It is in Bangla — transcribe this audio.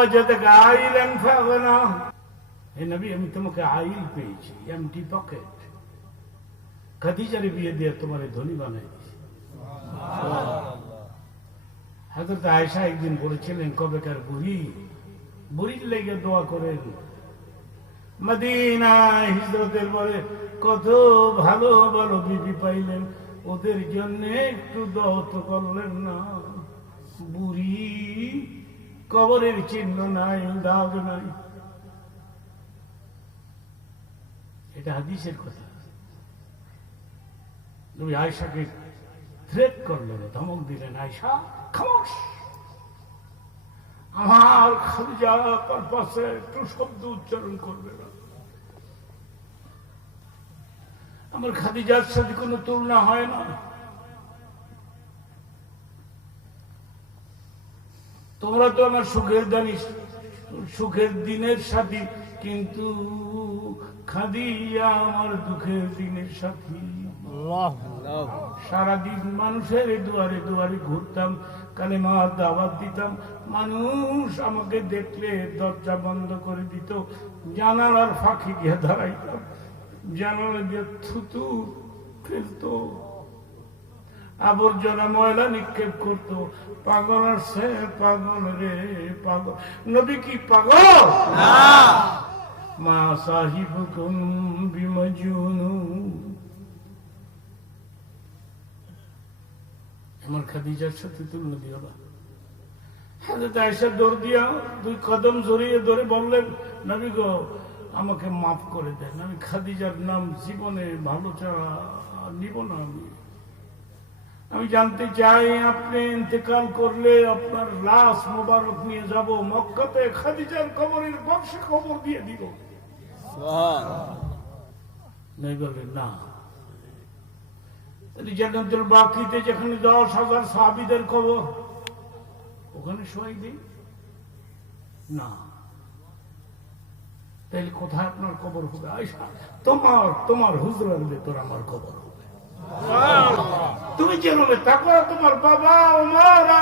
ওয়াজাদাকা আইলান ফাগনা হে নবী আমি তোমাকে আইল পেয়েছি এমটি পকেট খাদিজারে বিয়ে দিয়ে তোমার ধনী বানাই হাজরত আয়েশা একদিন বলেছিলেন কবেকার বুড়ি বুড়ির লেগে দোয়া করেন মদিনা হিজরতের পরে কত ভালো ভালো বিবি পাইলেন। ওদের জন্য একটু দত করলেন না। বুড়ি কবরের চিহ্ন নাই, দাগ নাই। এটা হাদিসের কথা। নবী আয়সাকে থ্রেট করলেন ধমক দিলেন আয়সা খামোশ। আমার খালিজা পাশে একটু শব্দ উচ্চারণ করবে না। আমার খাদিজার সাথে কোনো তুলনা হয় না। তোমরা তো আমার সুখের জানিস সুখের দিনের সাথী কিন্তু খাদিয়া আমার দুঃখের দিনের সাথী। সারাদিন মানুষের দুয়ারে দুয়ারে ঘুরতাম কালেমার দাওয়াত দিতাম। মানুষ আমাকে দেখলে দরজা বন্ধ করে দিত জানালার ফাঁকি গিয়ে দাঁড়াইতাম। জানালা দিয়ে থুতু ফেলতো। আবর্জনা ময়লা নিক্ষেপ করতো। পাগল আসছে পাগল রে পাগল। নবী কি পাগল? মা সাহিব আমার খাদিজার সাথে তুলনা দিও না হাজরত আয়েশা দৌড় দিয়া দুই কদম জড়িয়ে ধরে বললেন, নবী গো, আমাকে মাফ করে দেন। আমি খাদিজার নাম জীবনে ভালো ছাড়া নিব না আমি। আমি জানতে চাই আপনি ইন্তেকাল করলে আপনার লাশ মোবারক নিয়ে যাব মক্কাতে খাদিজার কবরের বংশে খবর দিয়ে দিব। না। জান্নাতুল বাকিতে যেখানে দশ হাজার সাহাবিদের কবর ওখানে দিই না। তাহলে কোথায় আপনার কবর হবে? আয়সা তোমার তোমার হুজরার ভেতর আমার কবর হবে। Tú me quiero me está a tomar papá, Omar.